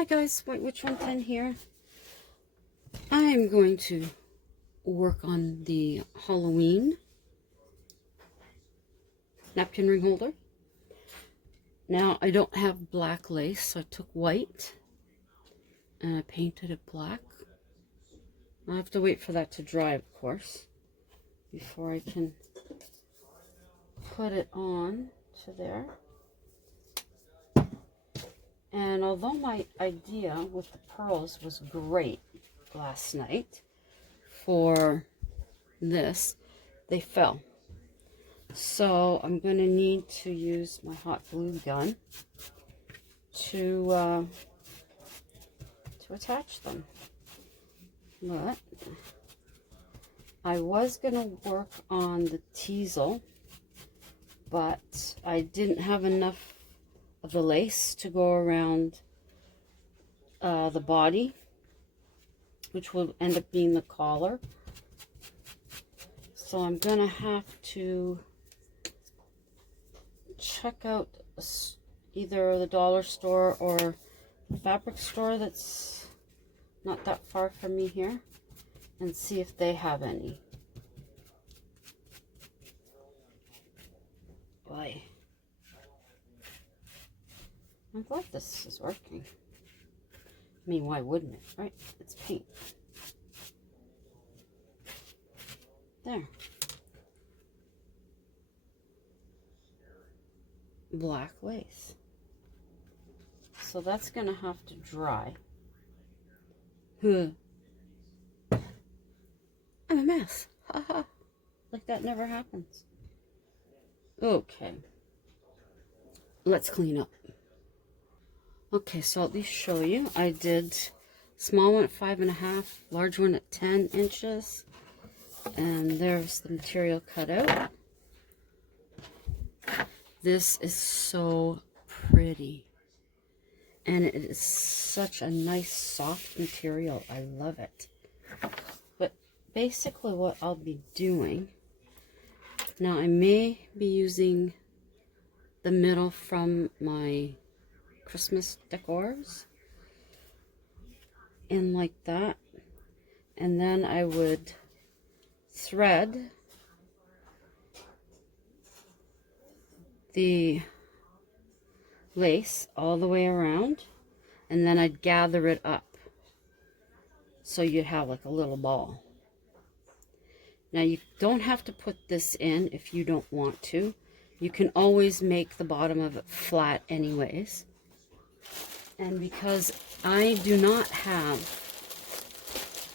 Hi guys, White Witch 110 here. I'm going to work on the Halloween napkin ring holder. Now I don't have black lace, so I took white and I painted it black. I'll have to wait for that to dry, of course, before I can put it on to there. And although my idea with the pearls was great last night for this, they fell. So I'm going to need to use my hot glue gun to attach them. But I was going to work on the teasel, but I didn't have enough of the lace to go around the body, which will end up being the collar. So I'm gonna have to check out either the dollar store or the fabric store that's not that far from me here and see if they have any. Boy, I'm glad this is working. I mean, why wouldn't it, right? It's pink. There. Black lace. So that's going to have to dry. I'm a mess. Haha. Like that never happens. Okay. Let's clean up. Okay, so I'll at least show you. I did small one at 5.5, large one at 10 inches. And there's the material cut out. This is so pretty. And it is such a nice soft material. I love it. But basically what I'll be doing, now I may be using the middle from my Christmas decors and like that, and then I would thread the lace all the way around, and then I'd gather it up so you'd have like a little ball. Now you don't have to put this in if you don't want to. You can always make the bottom of it flat anyways. And because I do not have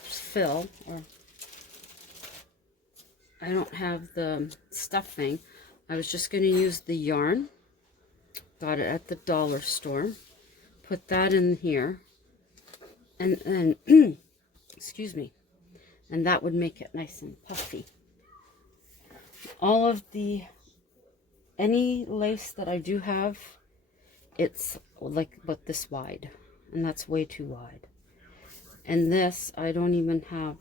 fill, or I don't have the stuffing, I was just going to use the yarn. Got it at the dollar store. Put that in here. And then, excuse me, and that would make it nice and puffy. All of any lace that I do have, it's like about this wide, and that's way too wide. And this, I don't even have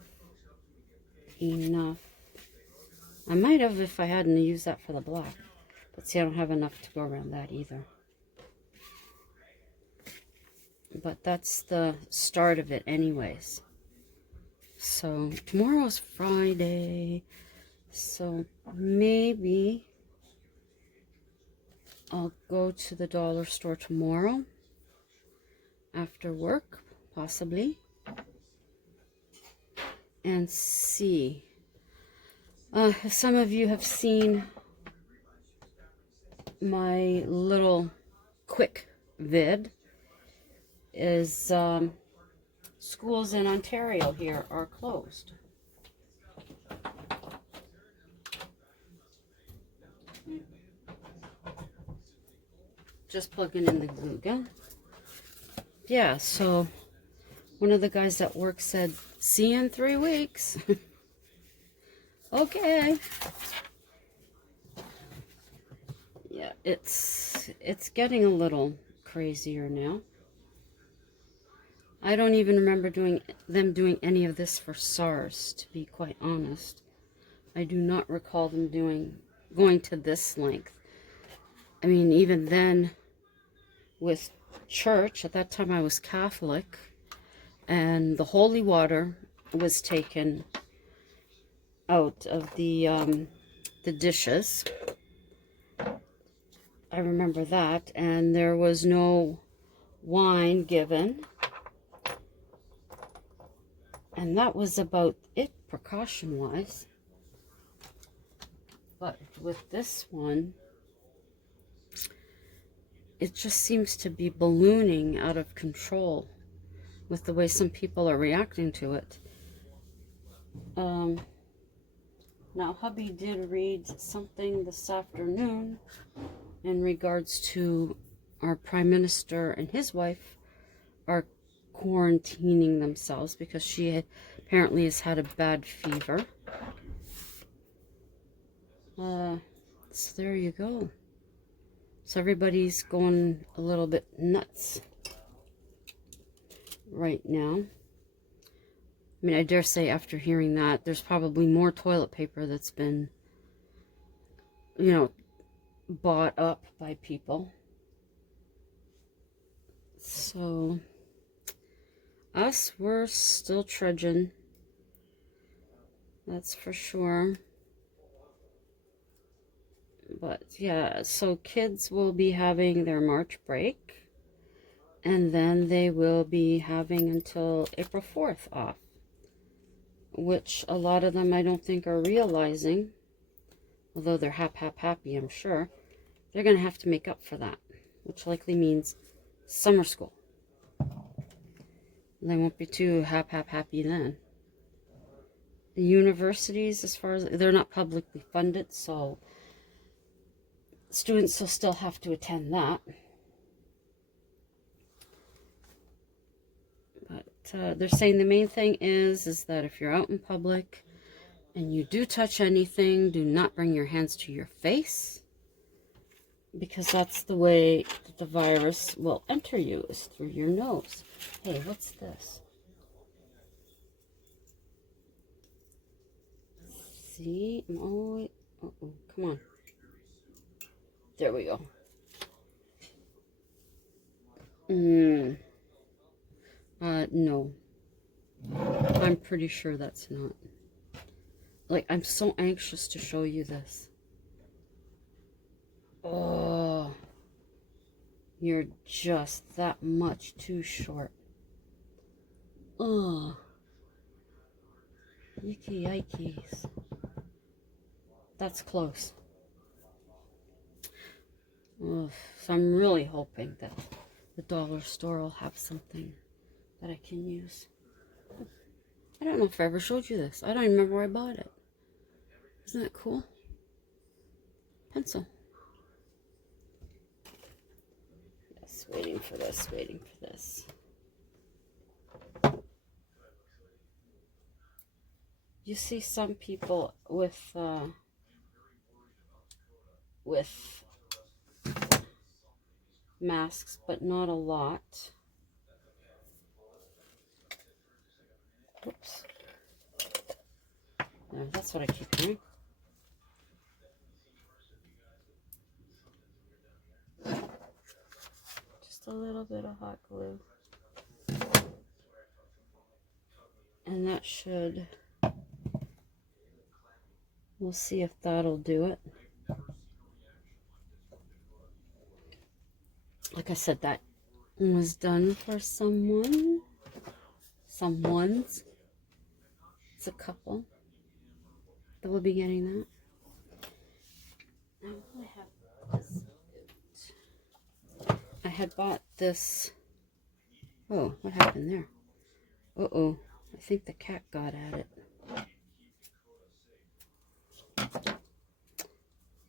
enough. I might have if I hadn't used that for the black, but see, I don't have enough to go around that either. But that's the start of it anyways. So tomorrow's Friday, so maybe I'll go to the dollar store tomorrow after work, possibly, and see. If some of you have seen my little quick vid, is schools in Ontario here are closed. Just plugging in the glue gun. Yeah, so one of the guys at work said, see you in 3 weeks. Okay. Yeah, it's getting a little crazier now. I don't even remember them doing any of this for SARS, to be quite honest. I do not recall them going to this length. I mean, even then, with church. At that time I was Catholic, and the holy water was taken out of the dishes. I remember that, and there was no wine given. And that was about it precaution-wise. But with this one, it just seems to be ballooning out of control with the way some people are reacting to it. Now, hubby did read something this afternoon in regards to our Prime Minister and his wife are quarantining themselves because she apparently has had a bad fever. So there you go. So everybody's going a little bit nuts right now. I mean, I dare say after hearing that, there's probably more toilet paper that's been, you know, bought up by people. So, us, we're still trudging. That's for sure. But, yeah, so kids will be having their March break. And then they will be having until April 4th off. Which a lot of them I don't think are realizing. Although they're happy, I'm sure. They're going to have to make up for that. Which likely means summer school. They won't be too happy then. The universities, as far as they're not publicly funded, so students will still have to attend that. But they're saying the main thing is that if you're out in public and you do touch anything, do not bring your hands to your face, because that's the way the virus will enter you, is through your nose. Hey, what's this? See? Oh, come on. There we go. No. I'm pretty sure that's not. Like, I'm so anxious to show you this. Oh. You're just that much too short. Oh. Yicky yikes. That's close. Ugh. So I'm really hoping that the dollar store will have something that I can use. I don't know if I ever showed you this. I don't even remember where I bought it. Isn't that cool? Pencil. Yes, waiting for this. You see some people with masks, but not a lot. Oops. No, that's what I keep hearing. Just a little bit of hot glue. And that should, we'll see if that'll do it. Like I said, that was done for someone's. It's a couple that will be getting that. Now I have this. I had bought this. Oh, what happened there? Uh-oh. I think the cat got at it.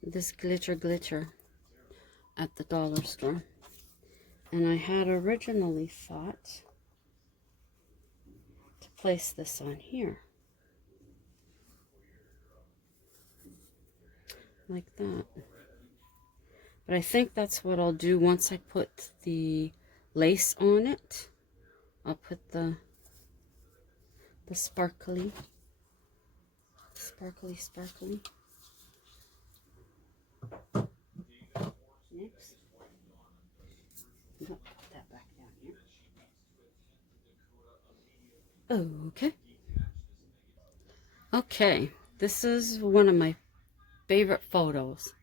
This glitter at the dollar store. And I had originally thought to place this on here. Like that. But I think that's what I'll do once I put the lace on it. I'll put the sparkly. Next. No, that Okay. Okay, this is one of my favorite photos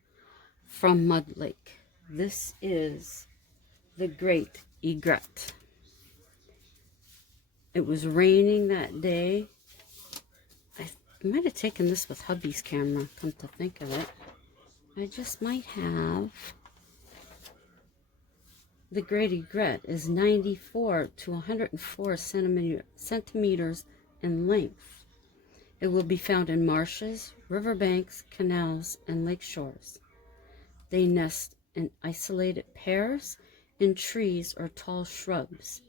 from Mud Lake. This is the Great Egret. It was raining that day. I might have taken this with hubby's camera, come to think of it. I just might have. The Great Egret is 94 to 104 centimeters in length. It will be found in marshes, riverbanks, canals, and lake shores. They nest in isolated pairs in trees or tall shrubs.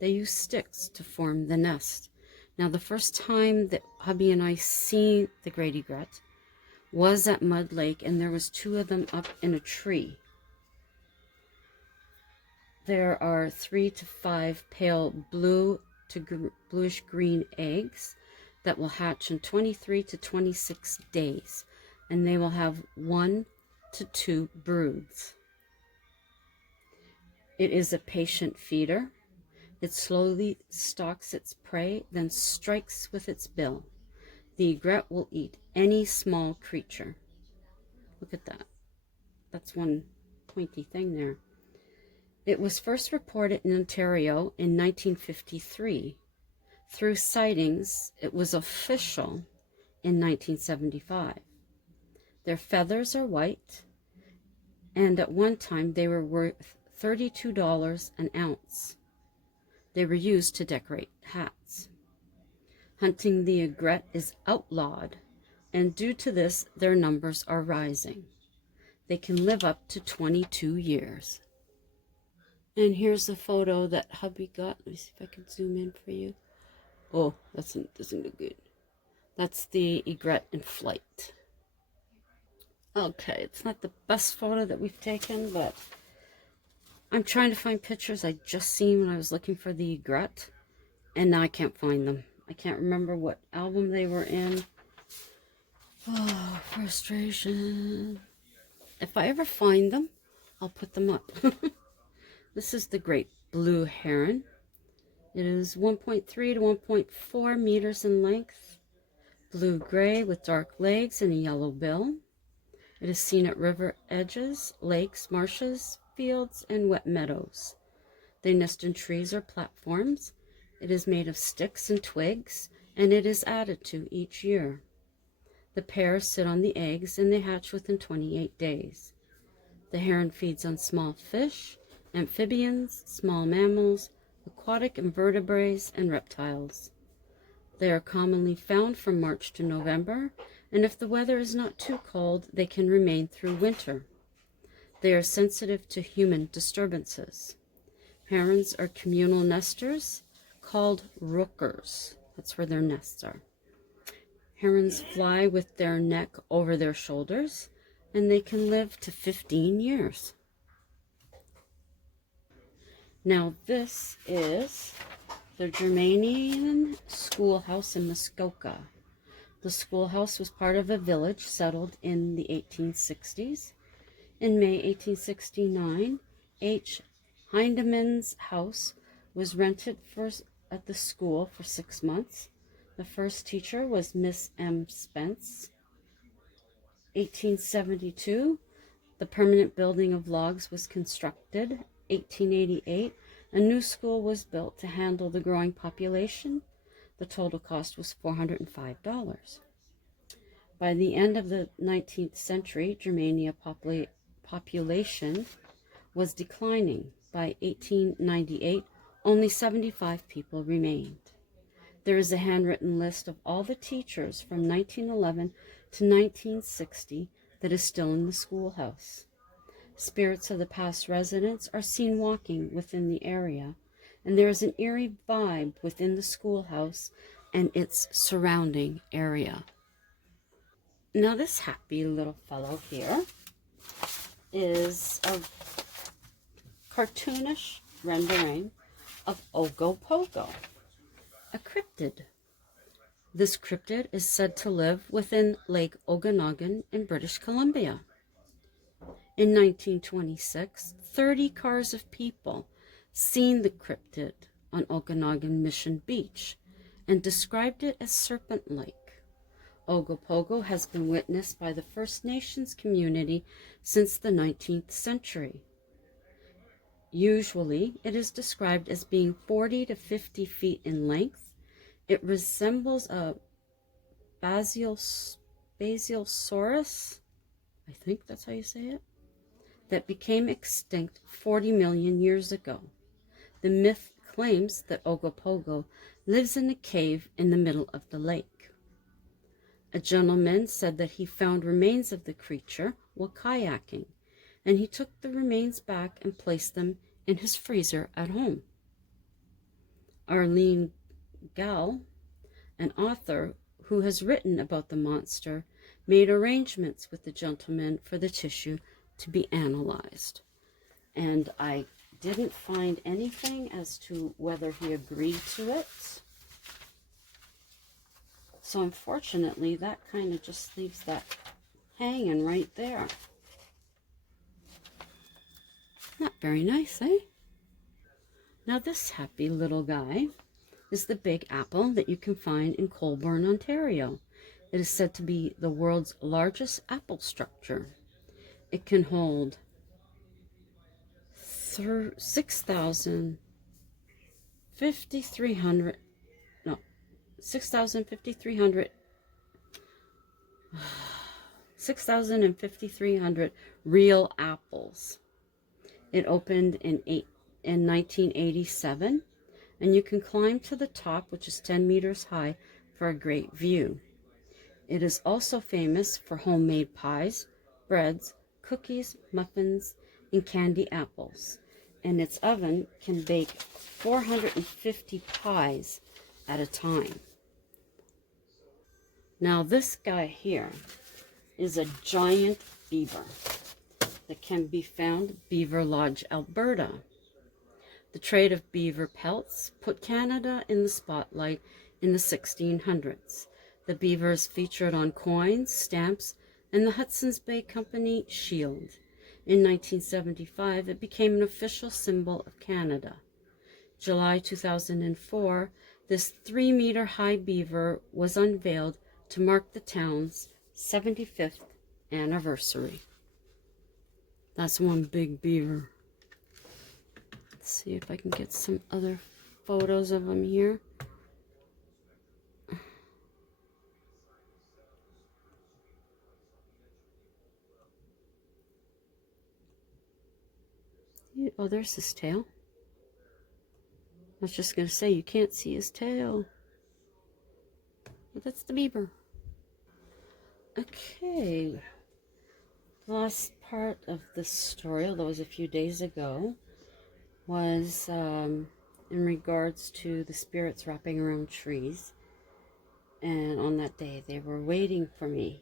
They use sticks to form the nest. Now, the first time that hubby and I seen the Great Egret was at Mud Lake, and there was 2 of them up in a tree. There are 3 to 5 pale blue to bluish green eggs that will hatch in 23 to 26 days, and they will have 1 to 2 broods. It is a patient feeder. It slowly stalks its prey, then strikes with its bill. The egret will eat any small creature. Look at that. That's one pointy thing there. It was first reported in Ontario in 1953. Through sightings, it was official in 1975. Their feathers are white, and at one time they were worth $32 an ounce. They were used to decorate hats. Hunting the egret is outlawed, and due to this, their numbers are rising. They can live up to 22 years. And here's the photo that hubby got. Let me see if I can zoom in for you. Oh, that doesn't look good. That's the egret in flight. Okay, it's not the best photo that we've taken, but I'm trying to find pictures I just seen when I was looking for the egret, and now I can't find them. I can't remember what album they were in. Oh, frustration. If I ever find them, I'll put them up. This is the great blue heron. It is 1.3 to 1.4 meters in length, blue-gray with dark legs and a yellow bill. It is seen at river edges, lakes, marshes, fields, and wet meadows. They nest in trees or platforms. It is made of sticks and twigs, and it is added to each year. The pairs sit on the eggs, and they hatch within 28 days. The heron feeds on small fish, amphibians, small mammals, aquatic invertebrates, and reptiles. They are commonly found from March to November, and if the weather is not too cold, they can remain through winter. They are sensitive to human disturbances. Herons are communal nesters called rookers. That's where their nests are. Herons fly with their neck over their shoulders, and they can live to 15 years. Now this is the Germanian schoolhouse in Muskoka. The schoolhouse was part of a village settled in the 1860s. In May 1869, H. Hindemann's house was rented at the school for 6 months. The first teacher was Miss M. Spence. 1872, the permanent building of logs was constructed. 1888, a new school was built to handle the growing population. The total cost was $405. By the end of the 19th century, Germania population was declining. By 1898, only 75 people remained. There is a handwritten list of all the teachers from 1911 to 1960 that is still in the schoolhouse. Spirits of the past residents are seen walking within the area, and there is an eerie vibe within the schoolhouse and its surrounding area. Now this happy little fellow here is a cartoonish rendering of Ogopogo, a cryptid. This cryptid is said to live within Lake Okanagan in British Columbia. In 1926, 30 cars of people seen the cryptid on Okanagan Mission Beach, and described it as serpent-like. Ogopogo has been witnessed by the First Nations community since the 19th century. Usually, it is described as being 40 to 50 feet in length. It resembles a Basiosaurus, I think that's how you say it, that became extinct 40 million years ago. The myth claims that Ogopogo lives in a cave in the middle of the lake. A gentleman said that he found remains of the creature while kayaking, and he took the remains back and placed them in his freezer at home. Arlene Gall, an author who has written about the monster, made arrangements with the gentleman for the tissue to be analyzed. And I didn't find anything as to whether he agreed to it. So unfortunately, that kind of just leaves that hanging right there. Not very nice, eh? Now this happy little guy is the Big Apple that you can find in Colborne, Ontario. It is said to be the world's largest apple structure. It can hold 6,500 real apples. It opened in 1987, and you can climb to the top, which is 10 meters high, for a great view. It is also famous for homemade pies, breads, cookies, muffins, and candy apples. And its oven can bake 450 pies at a time. Now this guy here is a giant beaver that can be found in Beaver Lodge, Alberta. The trade of beaver pelts put Canada in the spotlight in the 1600s. The beaver is featured on coins, stamps, and the Hudson's Bay Company shield. In 1975, it became an official symbol of Canada. July 2004, this 3-meter-high beaver was unveiled to mark the town's 75th anniversary. That's one big beaver. Let's see if I can get some other photos of him here. Oh, there's his tail. I was just going to say, you can't see his tail. But that's the beaver. Okay. The last part of this story, although it was a few days ago, was in regards to the spirits wrapping around trees. And on that day, they were waiting for me.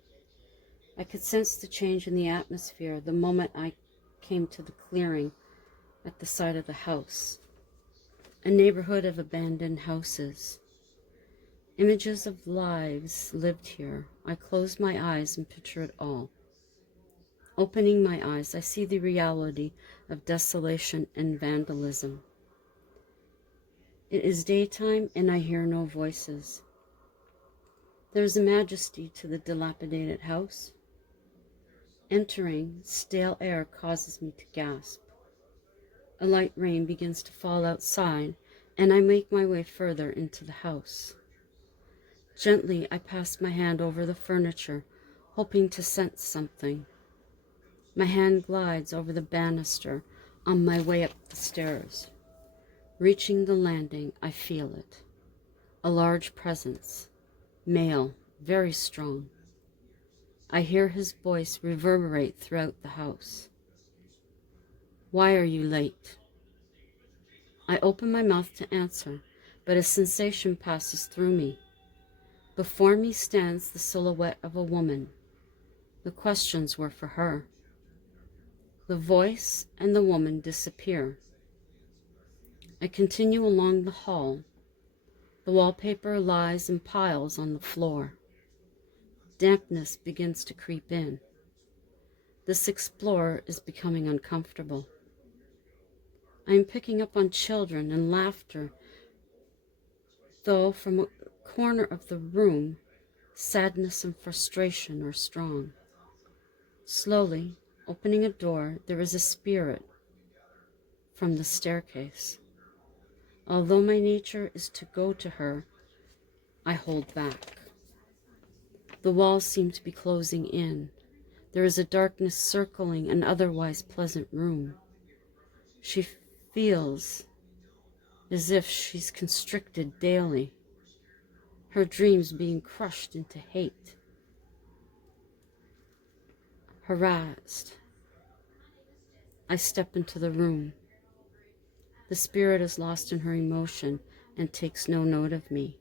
I could sense the change in the atmosphere the moment I came to the clearing at the side of the house. A neighborhood of abandoned houses. Images of lives lived here. I close my eyes and picture it all. Opening my eyes, I see the reality of desolation and vandalism. It is daytime and I hear no voices. There is a majesty to the dilapidated house. Entering, stale air causes me to gasp. A light rain begins to fall outside, and I make my way further into the house. Gently, I pass my hand over the furniture, hoping to sense something. My hand glides over the banister on my way up the stairs. Reaching the landing, I feel it. A large presence, male, very strong. I hear his voice reverberate throughout the house. Why are you late? I open my mouth to answer, but a sensation passes through me. Before me stands the silhouette of a woman. The questions were for her. The voice and the woman disappear. I continue along the hall. The wallpaper lies in piles on the floor. Dampness begins to creep in. This explorer is becoming uncomfortable. I am picking up on children and laughter, though from a corner of the room, sadness and frustration are strong. Slowly, opening a door, there is a spirit from the staircase. Although my nature is to go to her, I hold back. The walls seem to be closing in. There is a darkness circling an otherwise pleasant room. She feels as if she's constricted daily, her dreams being crushed into hate. Harassed, I step into the room. The spirit is lost in her emotion and takes no note of me.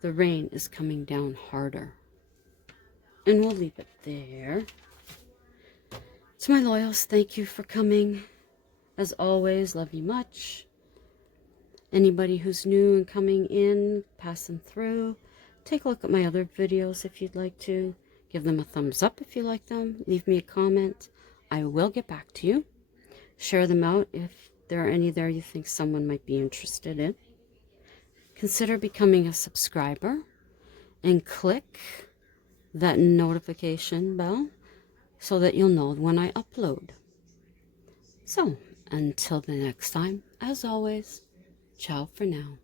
The rain is coming down harder. And we'll leave it there. To my loyals, thank you for coming. As always, love you much. Anybody who's new and coming in, pass them through. Take a look at my other videos if you'd like to. Give them a thumbs up if you like them. Leave me a comment. I will get back to you. Share them out if there are any there you think someone might be interested in. Consider becoming a subscriber and click that notification bell so that you'll know when I upload. So, until the next time, as always, ciao for now.